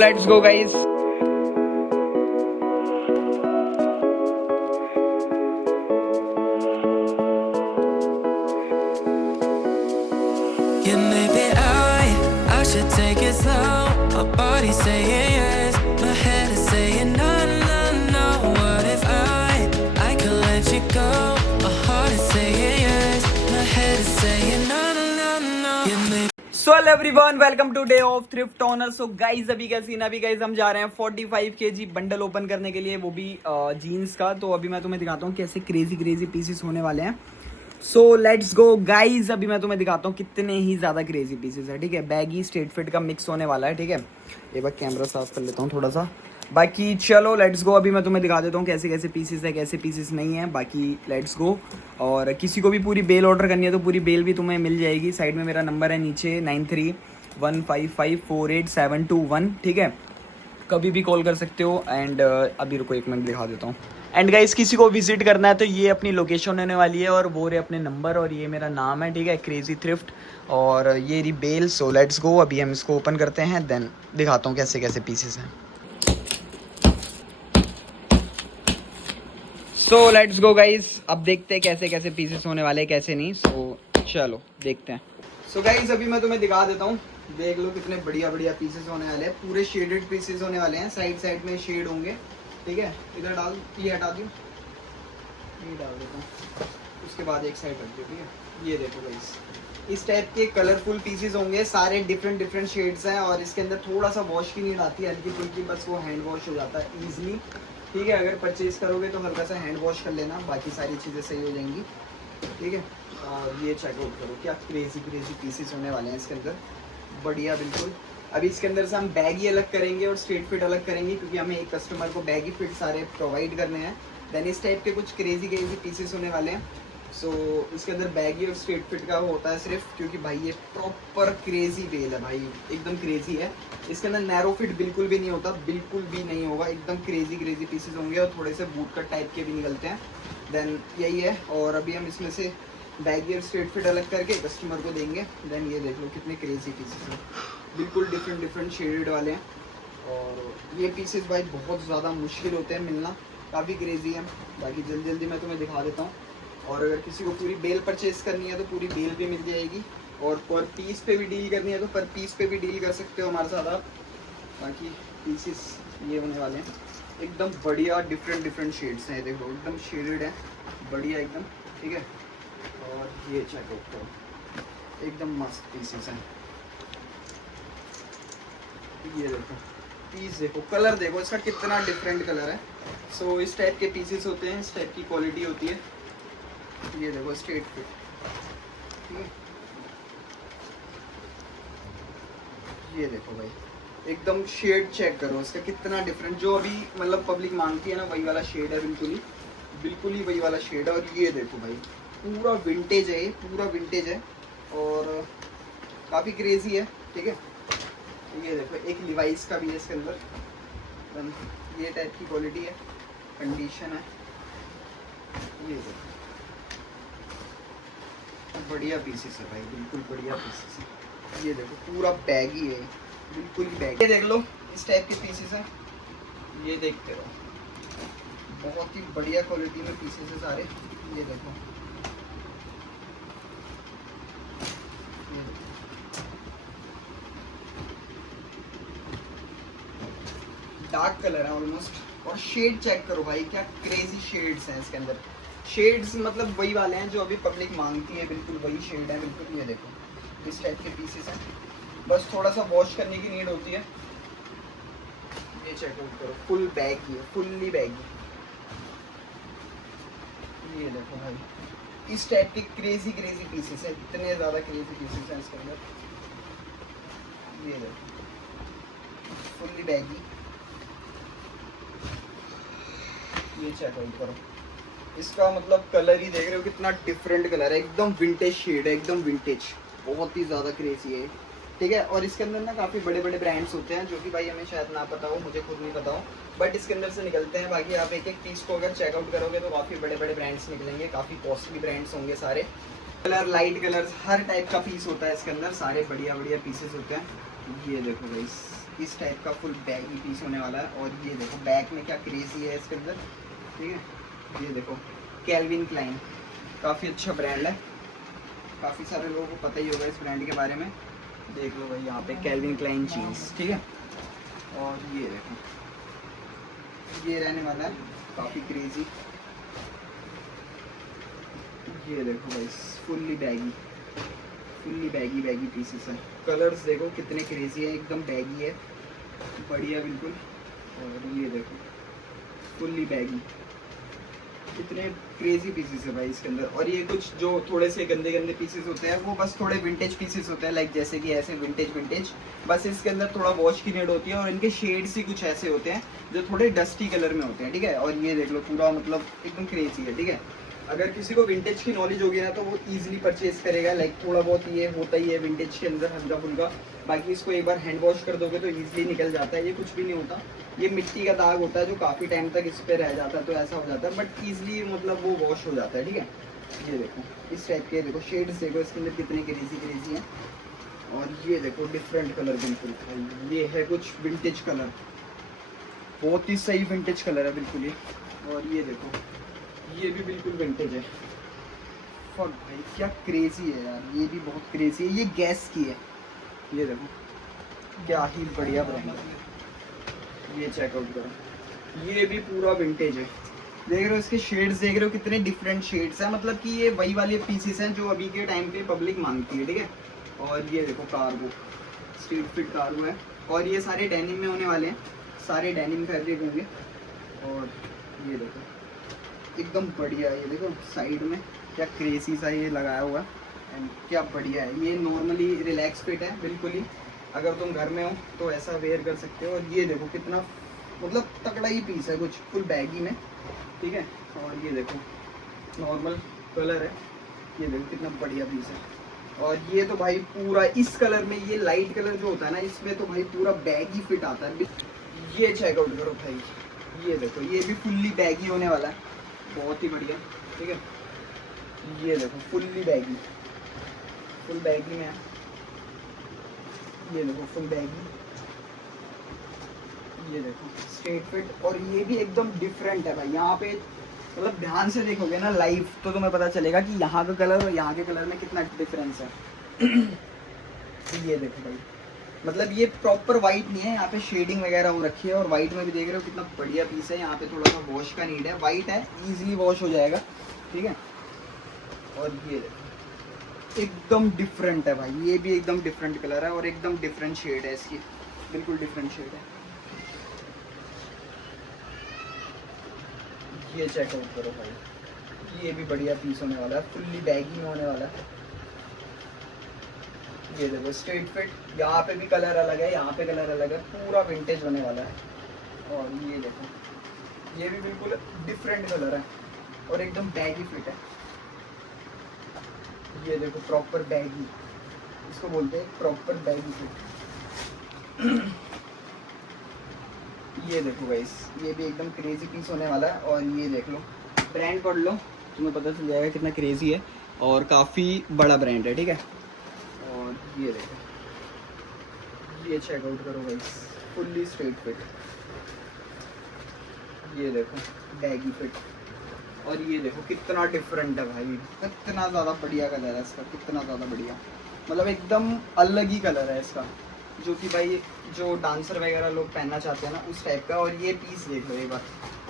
Let's go guys. Yeah, maybe I should take it slow. My body's saying yes, my head is saying no, no, no. What if I could let you go? My heart is saying yes, my head is saying no, no, no, no. Yeah, maybe. So hello everyone, welcome to day of thrift honor. So guys अभी क्या scene है, अभी guys हम जा रहे हैं 45 kg bundle open करने के लिए, वो भी जीन्स का। तो अभी मैं तुम्हें दिखाता हूँ कैसे क्रेजी पीसेस होने वाले हैं। So let's go guys. अभी मैं तुम्हें दिखाता हूँ कितने ही ज़्यादा क्रेजी पीसेस है। ठीक है, बैगी स्ट्रेट फिट का मिक्स होने वाला है। ठीक है, एक बार कैमरा साफ कर लेता हूँ थोड़ा सा। बाकी चलो लेट्स गो। अभी मैं तुम्हें दिखा देता हूँ कैसे कैसे पीसेस है, कैसे पीसेस नहीं है। बाकी लेट्स गो। और किसी को भी पूरी बेल ऑर्डर करनी है तो पूरी बेल भी तुम्हें मिल जाएगी। साइड में मेरा नंबर है नीचे 9315548721। ठीक है, कभी भी कॉल कर सकते हो। एंड अभी रुको एक मिनट दिखा देता हूँ। एंड गाइस किसी को विजिट करना है तो ये अपनी लोकेशन होने वाली है, और वो रहे अपने नंबर, और ये मेरा नाम है। ठीक है, क्रेजी थ्रिफ्ट, और ये रही बेल। So let's go. अभी हम इसको ओपन करते हैं, देन दिखाता हूँ कैसे कैसे पीसेस हैं। So let's go guys. अब देखते हैं कैसे कैसे पीसेस होने वाले हैं, कैसे नहीं। सो चलो देखते हैं। सो गाइज अभी मैं तुम्हें दिखा देता हूँ। देख लो कितने बढ़िया पीसेस होने वाले हैं। पूरे शेडेड पीसेस होने वाले हैं, साइड में शेड होंगे। ठीक है, इधर डाल, ये हटा दूँ, ये डाल देता हूँ, उसके बाद एक साइड रख दो। ठीक है, ये देखो गाइस, इस टाइप के कलरफुल पीसेस होंगे, सारे डिफरेंट शेड्स हैं। और इसके अंदर थोड़ा सा वॉश की नीड आती है, हल्की फुल्की, बस वो हैंड वॉश हो जाता है ईजिली। ठीक है, अगर परचेज करोगे तो हल्का सा हैंड वॉश कर लेना, बाकी सारी चीज़ें सही हो जाएंगी। ठीक है, और ये चेकआउट करो क्या क्रेजी पीसेस होने वाले हैं इसके अंदर, बढ़िया बिल्कुल। अभी इसके अंदर से हम बैगी अलग करेंगे और स्ट्रेट फिट अलग करेंगे, क्योंकि हमें एक कस्टमर को बैगी फिट सारे प्रोवाइड करने हैं। देन इस टाइप के कुछ क्रेजी पीसेस होने वाले हैं। सो इसके अंदर बैगी और स्ट्रेट फिट का होता है सिर्फ, क्योंकि भाई ये प्रॉपर क्रेजी बेल है भाई, एकदम क्रेजी है। इसके अंदर नैरो फिट बिल्कुल भी नहीं होता, बिल्कुल भी नहीं होगा। एकदम क्रेजी पीसेस होंगे, और थोड़े से बूट कट टाइप के भी निकलते हैं। देन यही है। और अभी हम इसमें से बैगी और स्ट्रेट फिट अलग करके कस्टमर को देंगे। देन ये देख लो कितने क्रेजी पीसेस हैं, बिल्कुल डिफरेंट शेडेड वाले हैं। और ये पीसेस भाई बहुत ज़्यादा मुश्किल होते हैं मिलना, काफ़ी क्रेजी है। बाकी जल्दी मैं तुम्हें दिखा देता हूँ। और अगर किसी को पूरी बेल परचेज करनी है तो पूरी बेल भी मिल जाएगी, और पर पीस पे भी डील करनी है तो पर पीस पे भी डील कर सकते हो हमारे साथ आप। बाकी पीसेस ये होने वाले हैं एकदम बढ़िया, डिफरेंट शेड्स हैं। देखो एकदम शेडेड है, बढ़िया एकदम। ठीक है, और ये चेकआउट करो, एकदम मस्त पीसेस हैं। ये देखो पीस, देखो कलर, देखो इसका कितना डिफरेंट कलर है। सो इस टाइप के पीसेस होते हैं, इस टाइप की क्वालिटी होती है। ये देखो स्ट्रेट फिट, ठीक है, ये देखो भाई एकदम शेड चेक करो इसका कितना डिफरेंट, जो अभी मतलब पब्लिक मांगती है ना वही वाला शेड है, बिल्कुल ही वही वाला शेड है। और ये देखो भाई पूरा विंटेज है, ये पूरा विंटेज है और काफ़ी क्रेजी है। ठीक है, ये देखो एक लिवाइस का भी है इसके अंदर, ये टाइप की क्वालिटी है, कंडीशन है। ये देखो बढ़िया पीसेस है भाई, बिल्कुल बढ़िया पीसेस है। ये देखो पूरा बैगी है, बिल्कुल ही बैगी। ये देख लो इस टाइप के पीसेस हैं, ये देखते रहो, बहुत ही बढ़िया क्वालिटी में पीसेस है सारे। ये देखो डार्क कलर है ऑलमोस्ट, और शेड चेक करो भाई क्या क्रेजी शेड्स हैं इसके अंदर। शेड्स मतलब वही वाले हैं जो अभी पब्लिक मांगती है, बिल्कुल वही शेड है बिल्कुल। ये देखो इस टाइप के पीसेस हैं, बस थोड़ा सा वॉश करने की नीड होती है। ये चेकआउट करो, फुल बैगी है, फुल्ली बैगी। ये देखो भाई इस टाइप के क्रेजी पीसेस है, इतने ज़्यादा क्रेजी पीसेस हैं इसके अंदर। ये देखो फुल्ली बैगी, ये चेकआउट करो, इसका मतलब कलर ही देख रहे हो कितना डिफरेंट कलर है, एकदम विंटेज शेड है, एकदम विंटेज, बहुत ही ज़्यादा क्रेजी है। ठीक है, और इसके अंदर ना काफ़ी बड़े ब्रांड्स होते हैं जो कि भाई हमें शायद ना पता हो, मुझे खुद नहीं पता हो, बट इसके अंदर से निकलते हैं। बाकी आप एक पीस को अगर चेकआउट करोगे तो काफ़ी बड़े ब्रांड्स निकलेंगे, काफ़ी कॉस्टली ब्रांड्स होंगे सारे। कलर, लाइट कलर्स, हर टाइप का पीस होता है इसके अंदर, सारे बढ़िया बढ़िया पीसेस होते हैं। ये देखो भाई इस टाइप का फुल बैगी पीस होने वाला है। और ये देखो बैक में क्या क्रेजी है इसके अंदर, ठीक है। ये देखो कैल्विन क्लाइन, काफ़ी अच्छा ब्रांड है, काफ़ी सारे लोगों को पता ही होगा इस ब्रांड के बारे में। देख लो भाई यहाँ पे कैल्विन क्लाइन जीन्स, ठीक है। और ये देखो ये रहने वाला है काफ़ी क्रेजी। ये देखो भाई फुल्ली बैगी पीसेस है। कलर्स देखो कितने क्रेजी है, एकदम बैगी है, बढ़िया बिल्कुल। और ये देखो फुल्ली बैगी, कितने क्रेजी पीसेस है भाई इसके अंदर। और ये कुछ जो थोड़े से गंदे गंदे पीसेस होते हैं वो बस थोड़े विंटेज पीसेस होते हैं, लाइक जैसे कि ऐसे विंटेज बस इसके अंदर थोड़ा वॉश की नीड होती है। और इनके शेड्स ही कुछ ऐसे होते हैं जो थोड़े डस्टी कलर में होते हैं, ठीक है। और ये देख लो पूरा मतलब एकदम क्रेजी है, ठीक है। अगर किसी को विंटेज की नॉलेज होगी ना तो वो इजीली परचेज करेगा, लाइक थोड़ा बहुत ये होता ही है विंटेज के अंदर हल्का फुल्का। बाकी इसको एक बार हैंड वॉश कर दोगे तो इजीली निकल जाता है, ये कुछ भी नहीं होता। ये मिट्टी का दाग होता है जो काफ़ी टाइम तक इस पर रह जाता है तो ऐसा हो जाता है, बट ईजिली मतलब वो वॉश हो जाता है, ठीक है। ये देखो इस टाइप के देखो शेड्स देखो इसके अंदर कितने क्रेजी हैं। और ये देखो डिफरेंट कलर बिल्कुल, ये है कुछ विंटेज कलर, बहुत ही सही विंटेज कलर है बिल्कुल ये। और ये देखो ये भी बिल्कुल विंटेज है। फक भाई क्या क्रेजी है यार, ये भी बहुत क्रेजी है। ये गैस की है, ये देखो क्या ही बढ़िया ब्रांड है, ये चेकआउट करो। ये भी पूरा विंटेज है, देख रहे हो इसके शेड्स देख रहे हो कितने डिफरेंट शेड्स हैं, मतलब कि ये वही वाले पीसेस हैं जो अभी के टाइम पे पब्लिक मांगती है, ठीक है। और ये देखो कार्गो, स्ट्रीट फिट कार्गो है। और ये सारे डेनिम में होने वाले हैं, सारे डेनिम फैब्रिक होंगे। और ये देखो एकदम बढ़िया, ये देखो साइड में क्या क्रेजी सा ये लगाया हुआ है एंड क्या बढ़िया है। ये नॉर्मली रिलैक्स फिट है बिल्कुल ही, अगर तुम घर में हो तो ऐसा वेयर कर सकते हो। और ये देखो कितना मतलब तगड़ा ही पीस है, कुछ फुल बैगी में, ठीक है। और ये देखो नॉर्मल कलर है, ये देखो कितना बढ़िया पीस है। और ये तो भाई पूरा इस कलर में, ये लाइट कलर जो होता है ना इसमें तो भाई पूरा बैगी फिट आता है। ये चेकआउट करो भाई, ये देखो ये भी फुल्ली बैगी होने वाला है, बहुत ही बढ़िया, ठीक है। ये देखो फुल्ली बैगी, फुल बैगी में है, ये देखो फुल बैगी, ये देखो स्ट्रेट फिट। और ये भी एकदम डिफरेंट है भाई, यहाँ पे मतलब ध्यान से देखोगे ना लाइव तो तुम्हें पता चलेगा कि यहाँ का कलर और यहाँ के कलर में कितना डिफरेंस है। ये देखो भाई मतलब ये प्रॉपर वाइट नहीं है, यहाँ पे शेडिंग वगैरह हो रखी है। और वाइट में भी देख रहे हो कितना बढ़िया पीस है, यहाँ पे थोड़ा सा वॉश का नीड है, वाइट है इजीली वॉश हो जाएगा, ठीक है। और ये देखो एकदम डिफरेंट है भाई, ये भी एकदम डिफरेंट कलर है और एकदम डिफरेंट शेड है इसकी, बिल्कुल डिफरेंट शेड है। ये चेकआउट करो भाई, ये भी बढ़िया पीस होने वाला है, फुल्ली बैगी में होने वाला है। ये देखो स्ट्रेट फिट, यहाँ पे भी कलर अलग है, यहाँ पे कलर अलग है, पूरा विंटेज होने वाला है। और ये देखो ये भी बिल्कुल डिफरेंट कलर है और एकदम बैगी फिट है। ये देखो प्रॉपर बैगी, इसको बोलते हैं प्रॉपर बैगी फिट। ये देखो गाइस ये भी एकदम क्रेजी पीस होने वाला है। और ये देख लो, ब्रांड पढ़ लो तुम्हें पता चल जाएगा कितना क्रेजी है और काफ़ी बड़ा ब्रांड है, ठीक है। और ये देखो ये चेकआउट करो गाइस, फुल्ली स्ट्रेट फिट, ये देखो बैगी फिट। और ये देखो कितना डिफरेंट है भाई, कितना ज़्यादा बढ़िया कलर है इसका, कितना ज़्यादा बढ़िया, मतलब एकदम अलग ही कलर है इसका, जो कि भाई जो डांसर वगैरह लोग पहनना चाहते हैं ना उस टाइप का। और ये पीस देख लो एक बार,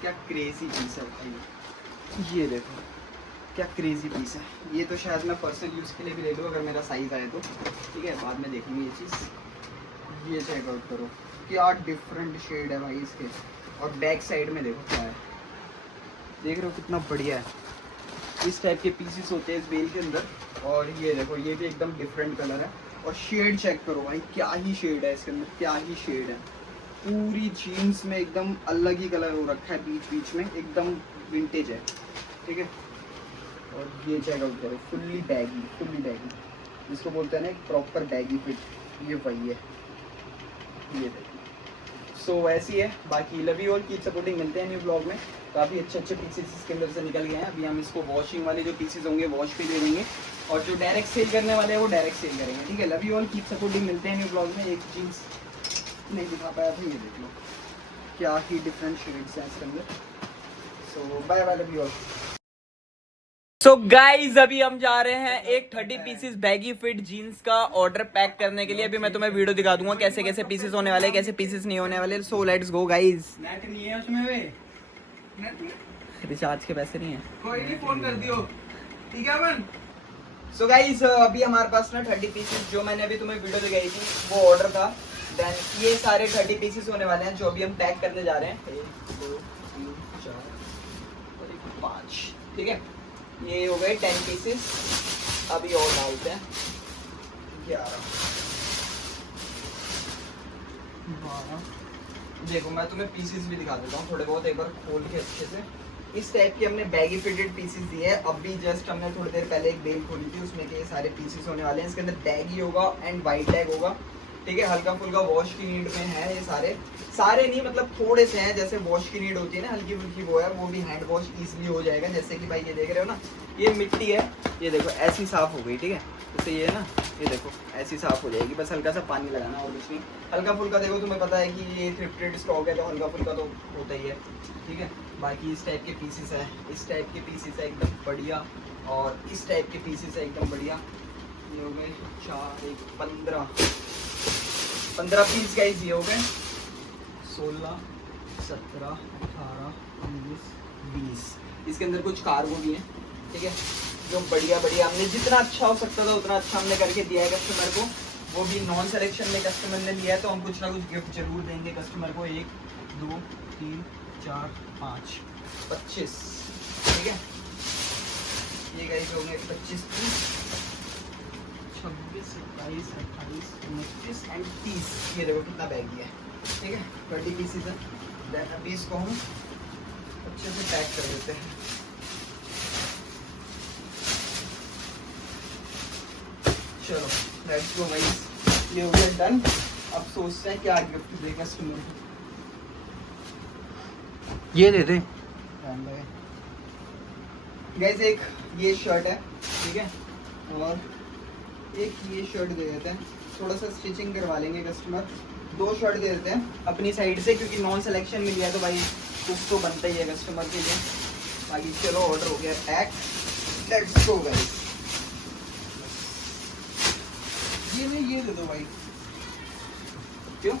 क्या क्रेजी पीस है भाई, ये देखो क्या क्रेजी पीस है। ये तो शायद मैं पर्सनल यूज़ के लिए भी ले लूँ अगर मेरा साइज़ आए तो, ठीक है, बाद में देखेंगे ये चीज़। ये चेकआउट करो क्या डिफरेंट शेड है भाई इसके। और बैक साइड में देखो क्या है, देख रहे हो कितना बढ़िया है। इस टाइप के पीसेस होते हैं इस बेल के अंदर। और ये देखो ये भी एकदम डिफरेंट कलर है। और शेड चेक करो भाई, क्या ही शेड है इसके अंदर, क्या ही शेड है। पूरी जीन्स में एकदम अलग ही कलर हो रखा है, बीच बीच में एकदम विंटेज है, ठीक है। और ये चेकआउट करो फुल्ली बैगी, जिसको बोलते हैं ना एक प्रॉपर बैगी फिट, ये वही है। ये देखो सो ऐसी है। बाकी love you all, keep supporting, मिलते हैं न्यू ब्लॉग में। काफ़ी अच्छे पीसेस इसके अंदर से निकल गए हैं। अभी हम इसको वॉशिंग वाले जो पीसेस होंगे वॉश पे दे देंगे और जो डायरेक्ट सेल करने वाले हैं वो डायरेक्ट सेल करेंगे, ठीक है। Love you all, keep supporting, मिलते हैं न्यू ब्लॉग में। एक जीन्स नहीं दिखा पाया था, ये देख लो क्या ही डिफरेंट शेड्स हैं इसके अंदर। So bye bye, love you all. So guys अभी हम जा रहे हैं एक 30 पीसेस बैगी फिट जीन्स का ऑर्डर पैक करने के लिए। अभी मैं तुम्हें वीडियो दिखा दूंगा कैसे कैसे पीसेस होने वाले, कैसे पीसेस नहीं होने वाले। So let's go guys. Net नहीं है उसमें वे, रिचार्ज के पैसे नहीं है, कोई नहीं, फोन कर दियो, ठीक है बन। सो गाइज अभी हमारे पास ना 30 पीसेस जो मैंने अभी तुम्हें वीडियो दिखाई थी वो ऑर्डर था। देन ये सारे 30 पीसेस होने वाले हैं जो अभी हम पैक करने जा रहे हैं। 1 2 3 4 और 5, ठीक है। ये हो गए 10 पीसेस। अभी और डालते हैं 11 12। देखो मैं तुम्हें पीसेस भी दिखा देता हूँ थोड़े बहुत, एक बार खोल के अच्छे से। इस टाइप की हमने बैगी फिटेड पीसेस दिए हैं। अभी जस्ट हमने थोड़ी देर पहले एक बेल खोली थी, उसमें के ये सारे पीसेस होने वाले हैं। इसके अंदर बैगी होगा एंड वाइट टैग होगा, ठीक है। हल्का फुल्का वॉश की नीड में है ये सारे नहीं, मतलब थोड़े से हैं। जैसे वॉश की नीड होती है ना हल्की फुल्की, वो है, वो भी हैंड वॉश इजीली हो जाएगा। जैसे कि भाई ये देख रहे हो ना, ये मिट्टी है, ये देखो ऐसी साफ हो गई, ठीक है। जैसे ये है ना, ये देखो ऐसी साफ हो जाएगी, बस हल्का सा पानी लगाना और कुछ नहीं। हल्का फुल्का देखो, तुम्हें पता है कि ये थ्रिफ्टेड स्टॉक है तो हल्का फुल्का तो होता ही है, ठीक है। बाकी इस टाइप के पीसेस है, इस टाइप के पीसेस है एकदम बढ़िया, और इस टाइप के पीसेस है एकदम बढ़िया। ये हो गए 4 1 15 पीस गाइस, ये हो गए 16 17 18 19 20। इसके अंदर कुछ कार्गो भी है, ठीक है, जो बढ़िया बढ़िया हमने जितना अच्छा हो सकता था उतना अच्छा हमने करके दिया है कस्टमर को। वो भी नॉन सिलेक्शन में कस्टमर ने लिया है तो हम कुछ ना कुछ गिफ्ट जरूर देंगे कस्टमर को। 1 2 3 4 5 25, ठीक है। ये गाइस हो गए 25 पीस, 26 27 28 29 एंड 30। ये देखो कितना बैगी है, ठीक है। 30 पीसेस है। देन अभी इसको हम अच्छे से पैक कर देते हैं। चलो लेट्स गो गाइस, ये हो गया डन। अब सोचते हैं क्या गिफ्ट देगा कस्टमर को। ये दे दे गाइस, एक ये शर्ट है, ठीक है, और एक ये शर्ट दे देते हैं। थोड़ा सा स्टिचिंग करवा लेंगे कस्टमर। 2 शर्ट दे देते हैं अपनी साइड से, क्योंकि नॉन सिलेक्शन में लिया तो भाई कुछ तो बनता ही है कस्टमर के लिए। बाकी चलो ऑर्डर हो गया पैक, लेट्स गो गाइस। ये नहीं, ये दे दो भाई। क्यों?